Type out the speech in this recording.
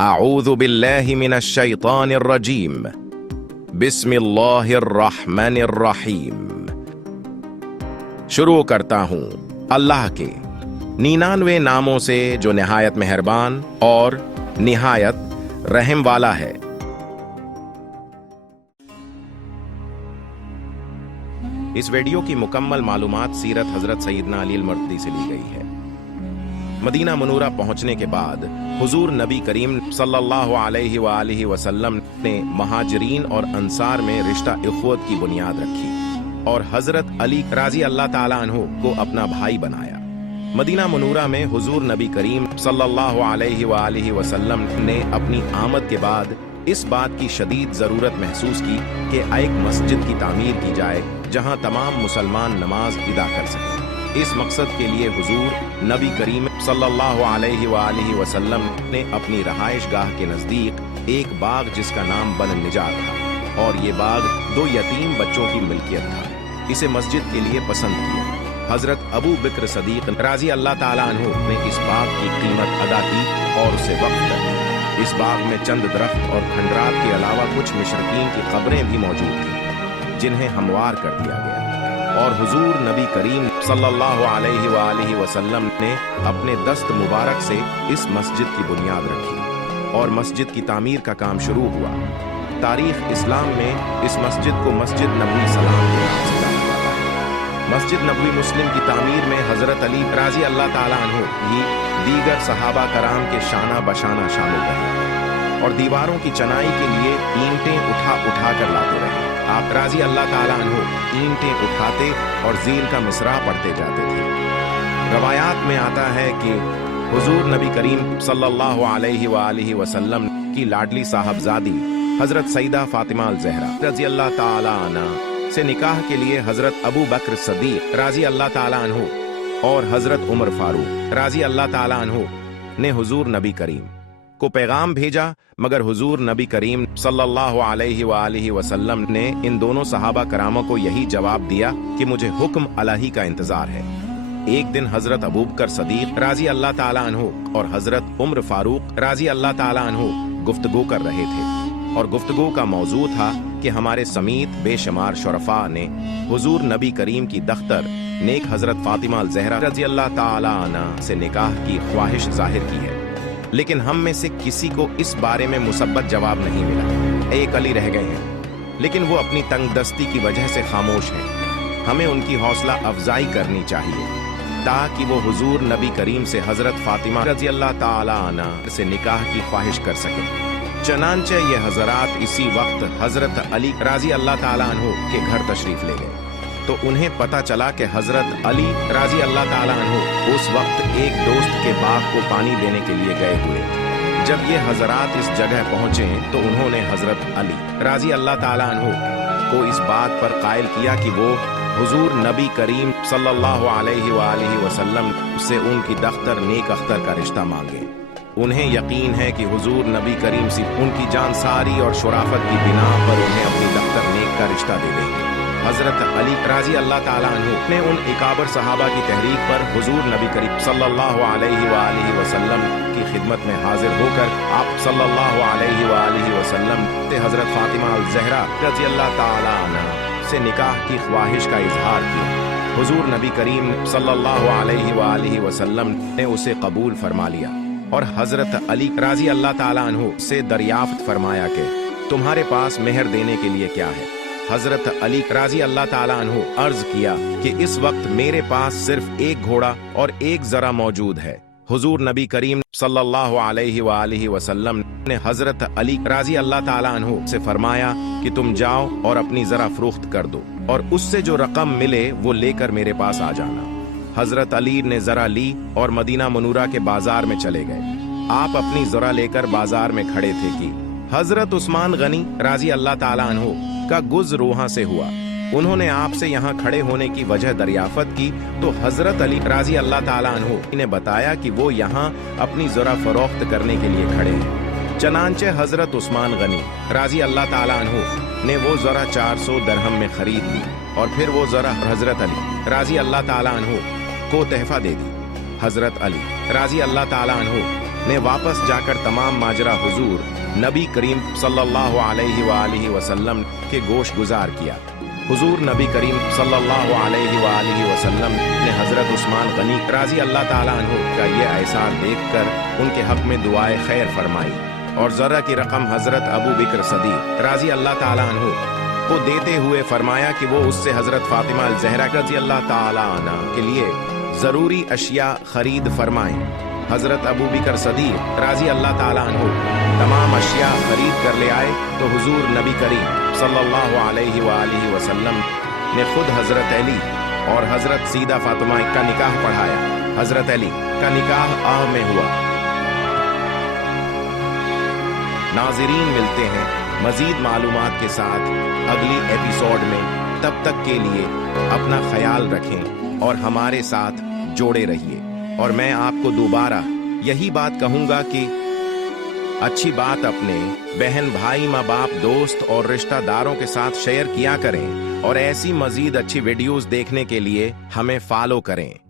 अऊज़ु बिल्लाहि मिनश शैतानिर रजीम बिस्मिल्लाहिर रहमानिर रहीम। शुरू करता हूँ अल्लाह के 99 नामों से जो निहायत मेहरबान और निहायत रहम वाला है। इस वीडियो की मुकम्मल मालूमात सीरत हजरत सईदना अली अल-मर्तज़ी से ली गई है। मदीना मनूरा पहुंचने के बाद हुजूर नबी करीम सल्लल्लाहु अलैहि वालिहि वसल्लम ने महाजरीन और अंसार में रिश्ता इख़्वत की बुनियाद रखी और हजरत अली राज़ी अल्लाह ताला अन्हु को अपना भाई बनाया। मदीना मनूरा में हुजूर नबी करीम सल्लल्लाहु अलैहि वालिहि वसल्लम ने अपनी आमद के बाद इस बात की शदीद ज़रूरत महसूस की कि एक मस्जिद की तामीर की जाए जहां तमाम मुसलमान नमाज अदा कर सकें। इस मकसद के लिए हुजूर नबी करीम सल्लल्लाहु अलैहि वालिहि वसल्लम ने अपनी रहाइश गाह के नज़दीक एक बाग जिसका नाम बन निजात था और ये बाग 2 यतीम बच्चों की मिल्कियत था, इसे मस्जिद के लिए पसंद किया। हजरत अबू बकर सदीक राज़ी अल्लाह ताला अन्हु ने इस बाग की कीमत अदा की और उसे वक्फ कर दिया। इस बाग में चंद दरख्त और खंडरात के अलावा कुछ मुशरिकीन की कब्रें भी मौजूद थीं जिन्हें हमवार कर दिया गया और हुजूर नबी करीम सल्लल्लाहु अलैहि वालिहि वसल्लम ने अपने दस्त मुबारक से इस मस्जिद की बुनियाद रखी और मस्जिद की तामीर का काम शुरू हुआ। तारीख इस्लाम में इस मस्जिद को मस्जिद नबवी सलाम के नाम से जाना जाता है। मस्जिद नबवी मुस्लिम की तामीर में हजरत अली राज़ी अल्लाह ताला अन्हु भी दीगर सहाबा कराम के शाना बशाना शामिल रहे और दीवारों की चनाई के लिए ईंटें उठा कर लाते रहे। आप राज़ी अल्लाह ताला अन्हु ईंटें उठाते और ज़ील का मिसरा पढ़ते जाते थे। रवायात में आता है कि हुजूर नबी करीम सल्लल्लाहु अलैहि वालिहि वसल्लम की लाडली साहबजादी हजरत सईदा फातिमा अल-ज़हरा रज़ी अल्लाह ताला अन्हा से निकाह के लिए हजरत अबू बकर सदीक राज़ी अल्लाह ताला अन्हु और हजरत उमर फारूक राज़ी अल्लाह ताला अन्हु ने हुजूर नबी करीम को पैगाम भेजा, मगर हुजूर नबी करीम सल्लल्लाहु अलैहि वालिहि वसल्लम ने इन दोनों सहाबा करामों को यही जवाब दिया कि मुझे हुक्म अलाही का इंतजार है। एक दिन हजरत अबू बकर सदीक राज़ी अल्लाह ताला अन्हु और हजरत उमर फारूक राज़ी अल्लाह ताला अन्हु गुफ्तगू कर रहे थे और गुफ्तगू का मौजू था कि हमारे समीत बेशुमार शुरफा ने हुजूर नबी करीम की दख्तर नेक हजरत फातिमा अल-ज़हरा रज़ी अल्लाह ताला अन्हा से निकाह की ख्वाहिश जाहिर की है, लेकिन हम में से किसी को इस बारे में मुसब्बत जवाब नहीं मिला। एक अली रह गए हैं, लेकिन वो अपनी तंगदस्ती की वजह से खामोश हैं। हमें उनकी हौसला अफजाई करनी चाहिए ताकि वो हुजूर नबी करीम से हजरत फातिमा रज़ी अल्लाह ताला अन्हा से निकाह की ख्वाहिश कर सकें। चनांचे ये हजरात इसी वक्त हजरत अली राज़ी अल्लाह ताला अन्हु के घर तशरीफ ले गए तो उन्हें पता चला कि हजरत अली राज़ी अल्लाह ताला अन्हु उस वक्त एक दोस्त के बाग को पानी देने के लिए गए हुए। जब ये हजरात इस जगह पहुंचे तो उन्होंने हजरत अली राज़ी अल्लाह ताला अन्हु को इस बात पर कायल किया कि वो हुजूर नबी करीम सल्लल्लाहु अलैहि वालिहि वसल्लम से उनकी दख्तर नेक अख्तर का रिश्ता मांगे। उन्हें यकीन है कि हुजूर नबी करीम से उनकी जानसारी और शुराफत की बिना पर उन्हें अपनी दख्तर नेक का रिश्ता दे देंगे। हजरत अली राज़ी अल्लाह ताला अन्हु ने उन इकाबर सहाबा की तहरीक पर हुजूर नबी करीम सल्लल्लाहु अलैहि वालिहि वसल्लम की खिदमत में हाजिर होकर आप सल्लल्लाहु अलैहि वालिहि वसल्लम से हजरत फातिमा अल-ज़हरा रज़ी अल्लाह ताला अन्हा से निकाह की ख्वाहिश का इजहार किया। हुजूर नबी करीम सल्लल्लाहु अलैहि वालिहि वसल्लम ने उसे कबूल फरमा लिया और हजरत अली राज़ी अल्लाह ताला अन्हु से दरियाफ्त फरमाया कि तुम्हारे पास मेहर देने के लिए क्या है। हजरत अली राज़ी अल्लाह ताला अन्हु अर्ज किया कि इस वक्त मेरे पास सिर्फ एक घोड़ा और एक जरा मौजूद है। हुजूर नबी करीम सल्लल्लाहु अलैहि वालिहि वसल्लम ने हजरत अली राज़ी अल्लाह ताला अन्हु से फरमाया कि तुम जाओ और अपनी जरा फरोख्त कर दो और उससे जो रकम मिले वो लेकर मेरे पास आ जाना। हजरत अली ने जरा ली और मदीना मनूरा के बाजार में चले गए। आप अपनी जरा लेकर बाजार में खड़े थे कि हजरत उस्मान गनी राज़ी अल्लाह ताला अन्हु का गुज़र वहां से हुआ। उन्होंने आपसे यहाँ खड़े होने की वजह दरियाफत की तो हजरत अली राज़ी अल्लाह ताला अन्हु ने बताया कि वो यहाँ अपनी ज़रा फरोख्त करने के लिए खड़े हैं। चनांचे हजरत उस्मान गनी राज़ी अल्लाह ताला अन्हु ने वो ज़रा 400 दरहम में खरीद ली और फिर वो ज़रा हजरत अली राज़ी अल्लाह ताला अन्हु को तहफा दे दी। हजरत अली राज़ी अल्लाह ताला अन्हु ने वापस जाकर तमाम माजरा हुजूर नबी करीम सल्लल्लाहु अलैहि वसल्लम के गोश गुजार किया। हुजूर नबी करीम सल्लल्लाहु अलैहि वसल्लम ने हजरत उस्मान गनी राजी अल्लाह ताला अन्हु का ये एहसार देखकर उनके हक में दुआए खैर फरमाई और जरा की रकम हजरत अबू बकर सदीक राजी अल्लाह ताला अन्हु को देते हुए फरमाया कि वो उससे हजरत फातिमा अल ज़हरा रज़ी अल्लाह ताला अन्हा के लिए जरूरी अशिया खरीद फरमाएं। हजरत अबू बकर सदीक राजी अल्लाह ताला अन्हु तमाम अशिया खरीद कर ले आए तो हुजूर नबी करीम सल्लल्लाहु अलैहि वसल्लम ने खुद हजरत अली और हजरत सीदा फातिमा का निकाह पढ़ाया। हजरत अली का निकाह आह में हुआ। नाज़रीन, मिलते हैं मजीद मालूमात के साथ अगली एपिसोड में। तब तक के लिए अपना ख्याल रखें और हमारे साथ जोड़े रहिए। और मैं आपको दोबारा यही बात कहूंगा कि अच्छी बात अपने बहन भाई माँ बाप दोस्त और रिश्तेदारों के साथ शेयर किया करें और ऐसी मजीद अच्छी वीडियोस देखने के लिए हमें फॉलो करें।